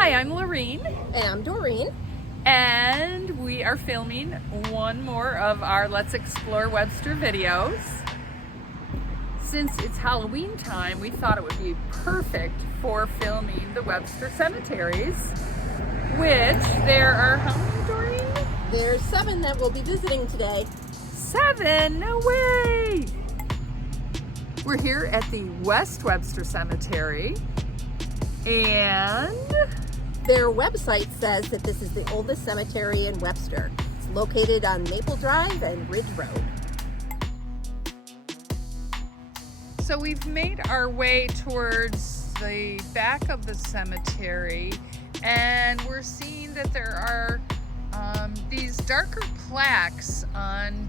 Hi, I'm Laureen. And I'm Doreen. And we are filming one more of our Let's Explore Webster videos. Since it's Halloween time, we thought it would be perfect for filming the Webster Cemeteries, which there are how many, Doreen? There's 7 that we'll be visiting today. 7? No way! We're here at the West Webster Cemetery, and their website says that this is the oldest cemetery in Webster. It's located on Maple Drive and Ridge Road. So we've made our way towards the back of the cemetery, and we're seeing that there are these darker plaques on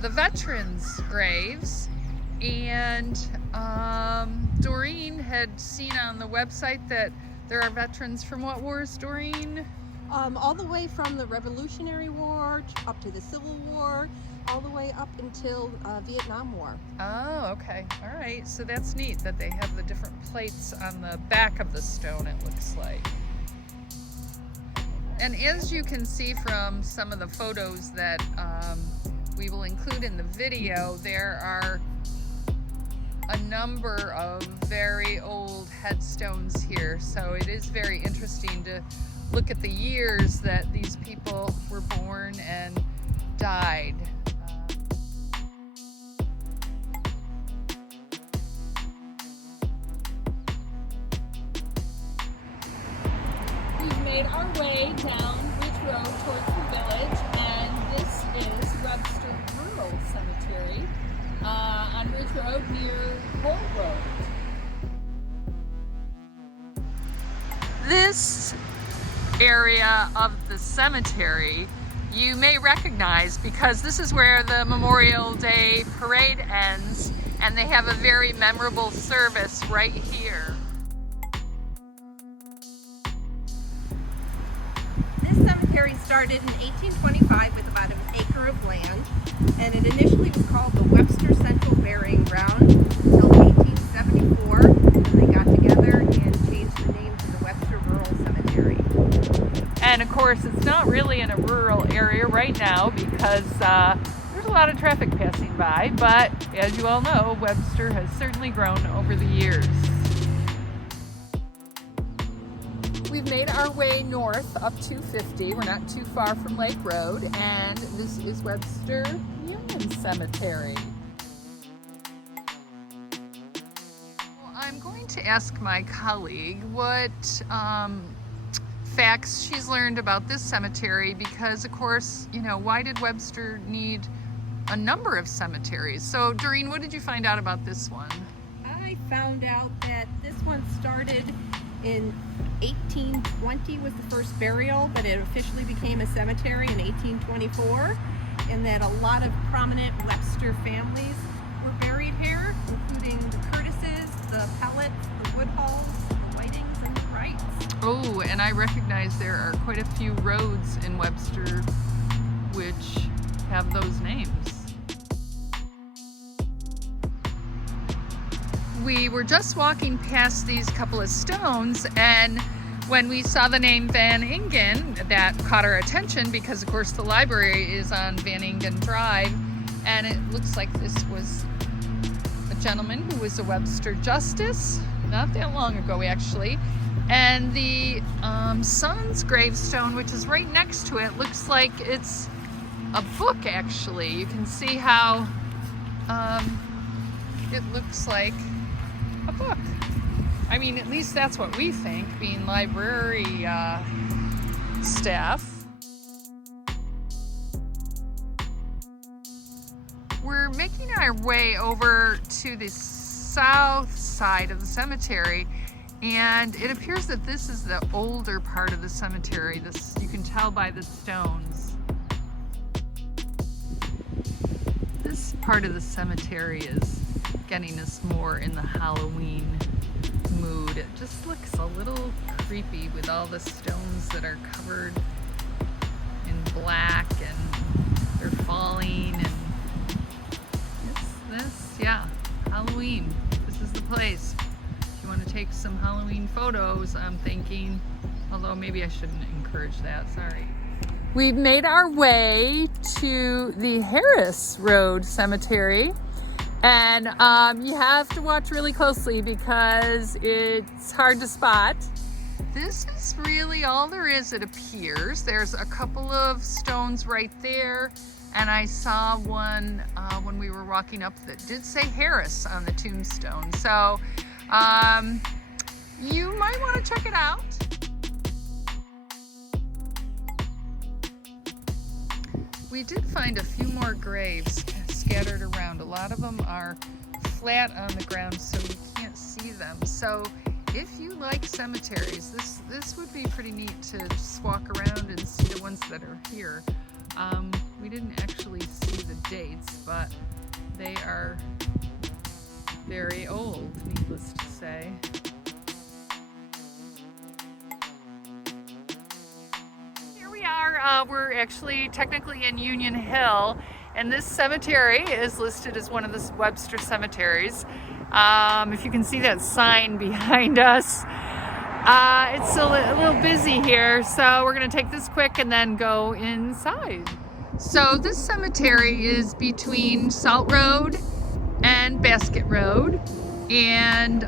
the veterans' graves. And Doreen had seen on the website that there are veterans from what wars, Doreen? All the way from the Revolutionary War up to the Civil War, all the way up until Vietnam War. Oh, okay. All right. So that's neat that they have the different plates on the back of the stone, it looks like. And as you can see from some of the photos that we will include in the video, there are a number of very old headstones here. So it is very interesting to look at the years that these people were born and died. We've made our way down Ridge Road towards the village, and this is Webster Rural Cemetery on Ridge Road near Roll Road. This area of the cemetery you may recognize because this is where the Memorial Day parade ends, and they have a very memorable service right here. This cemetery started in 1825 with about an acre of land, and it initially was called the Webster Central Burying Ground until 1874, when they got together and changed the name to the Webster Rural Cemetery. And of course, it's not really in a rural area right now because there's a lot of traffic passing by, but as you all know, Webster has certainly grown over the years. We've made our way north up 250. We're not too far from Lake Road, and this is Webster Union Cemetery. Well, I'm going to ask my colleague what facts she's learned about this cemetery because, of course, you know, why did Webster need a number of cemeteries? So, Doreen, what did you find out about this one? I found out that this one started in 1820 was the first burial, but it officially became a cemetery in 1824, and that a lot of prominent Webster families were buried here, including the Curtises, the Pellets, the Woodhalls, the Whitings, and the Wrights. Oh, and I recognize there are quite a few roads in Webster which have those names. We were just walking past these couple of stones, and when we saw the name Van Ingen, that caught our attention because, of course, the library is on Van Ingen Drive, and it looks like this was a gentleman who was a Webster justice, not that long ago, actually. And the son's gravestone, which is right next to it, looks like it's a book, actually. You can see how it looks like a book. I mean, at least that's what we think, being library staff. We're making our way over to the south side of the cemetery, and it appears that this is the older part of the cemetery. This, you can tell by the stones. This part of the cemetery is getting us more in the Halloween mood. It just looks a little creepy with all the stones that are covered in black and they're falling, and it's this, yeah, Halloween. This is the place. If you want to take some Halloween photos, I'm thinking, although maybe I shouldn't encourage that, sorry. We've made our way to the Harris Road Cemetery, and you have to watch really closely because it's hard to spot. This is really all there is, it appears. There's a couple of stones right there, and I saw one when we were walking up that did say Harris on the tombstone. So you might want to check it out. We did find a few more graves scattered around. A lot of them are flat on the ground, so we can't see them. So if you like cemeteries, this would be pretty neat to just walk around and see the ones that are here. We didn't actually see the dates, but they are very old, needless to say. Here we are, we're actually technically in Union Hill, and this cemetery is listed as one of the Webster Cemeteries. If you can see that sign behind us, it's a little busy here, so we're going to take this quick and then go inside. So this cemetery is between Salt Road and Basket Road, and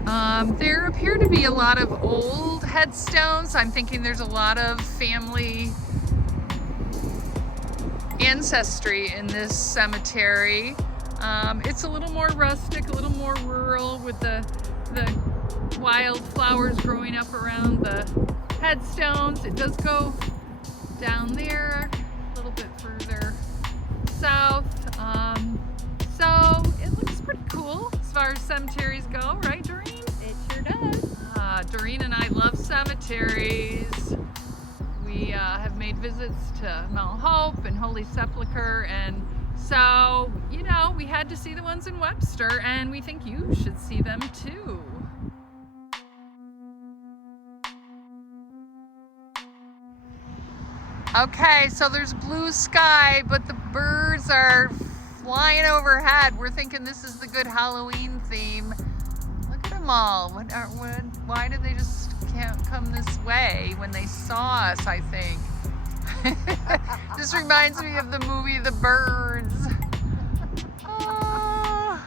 there appear to be a lot of old headstones. I'm thinking there's a lot of family ancestry in this cemetery. It's a little more rustic, a little more rural with the wildflowers growing up around the headstones. It does go down there a little bit further south. So it looks pretty cool as far as cemeteries go, right, Doreen? It sure does. Doreen and I love cemeteries. We have made visits to Mount Hope and Holy Sepulchre, and so, you know, we had to see the ones in Webster, and we think you should see them too. Okay, so there's blue sky, but the birds are flying overhead. We're thinking this is the good Halloween theme. Look at them all. Why did they just can't come this way when they saw us, I think? This reminds me of the movie The Birds. Oh,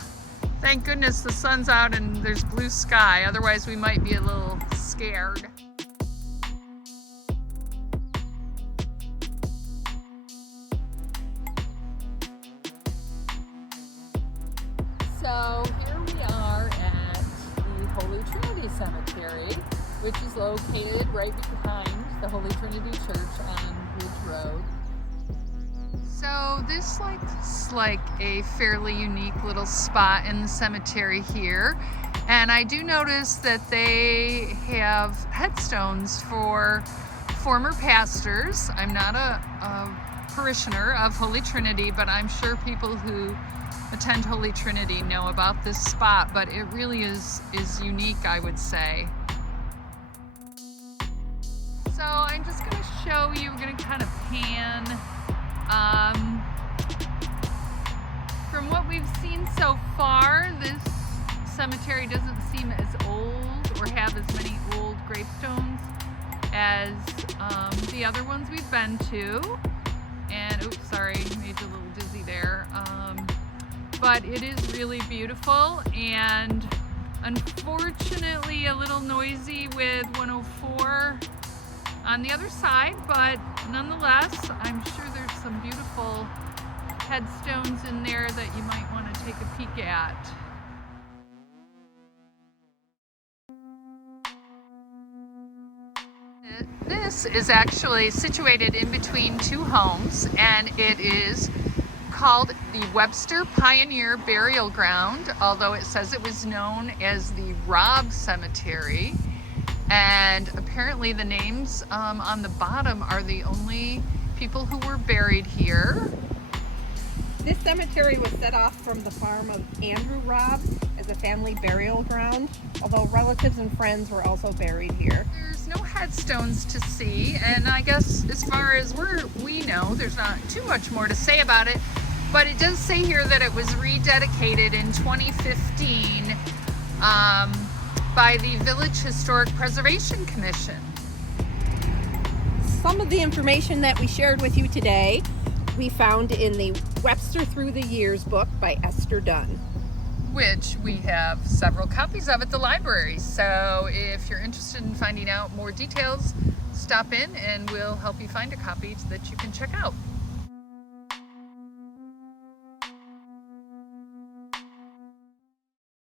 thank goodness the sun's out and there's blue sky. Otherwise we might be a little scared. So here we are at the Holy Trinity Cemetery, which is located right behind the Holy Trinity Church on Ridge Road. So this looks like a fairly unique little spot in the cemetery here. And I do notice that they have headstones for former pastors. I'm not a parishioner of Holy Trinity, but I'm sure people who attend Holy Trinity know about this spot, but it really is unique, I would say. So I'm just going to show you, we're going to kind of pan. From what we've seen so far, this cemetery doesn't seem as old or have as many old gravestones as the other ones we've been to. And, oops, sorry, made you a little dizzy there. But it is really beautiful, and unfortunately a little noisy with 104 on the other side, but nonetheless, I'm sure there's some beautiful headstones in there that you might want to take a peek at. This is actually situated in between two homes, and it is called the Webster Pioneer Burial Ground, although it says it was known as the Robb Cemetery. And apparently the names on the bottom are the only people who were buried here. This cemetery was set off from the farm of Andrew Robb as a family burial ground, although relatives and friends were also buried here. There's no headstones to see, and I guess as far as we know, there's not too much more to say about it, but it does say here that it was rededicated in 2015 by the Village Historic Preservation Commission. Some of the information that we shared with you today we found in the Webster Through the Years book by Esther Dunn, which we have several copies of at the library. So if you're interested in finding out more details, stop in and we'll help you find a copy that you can check out.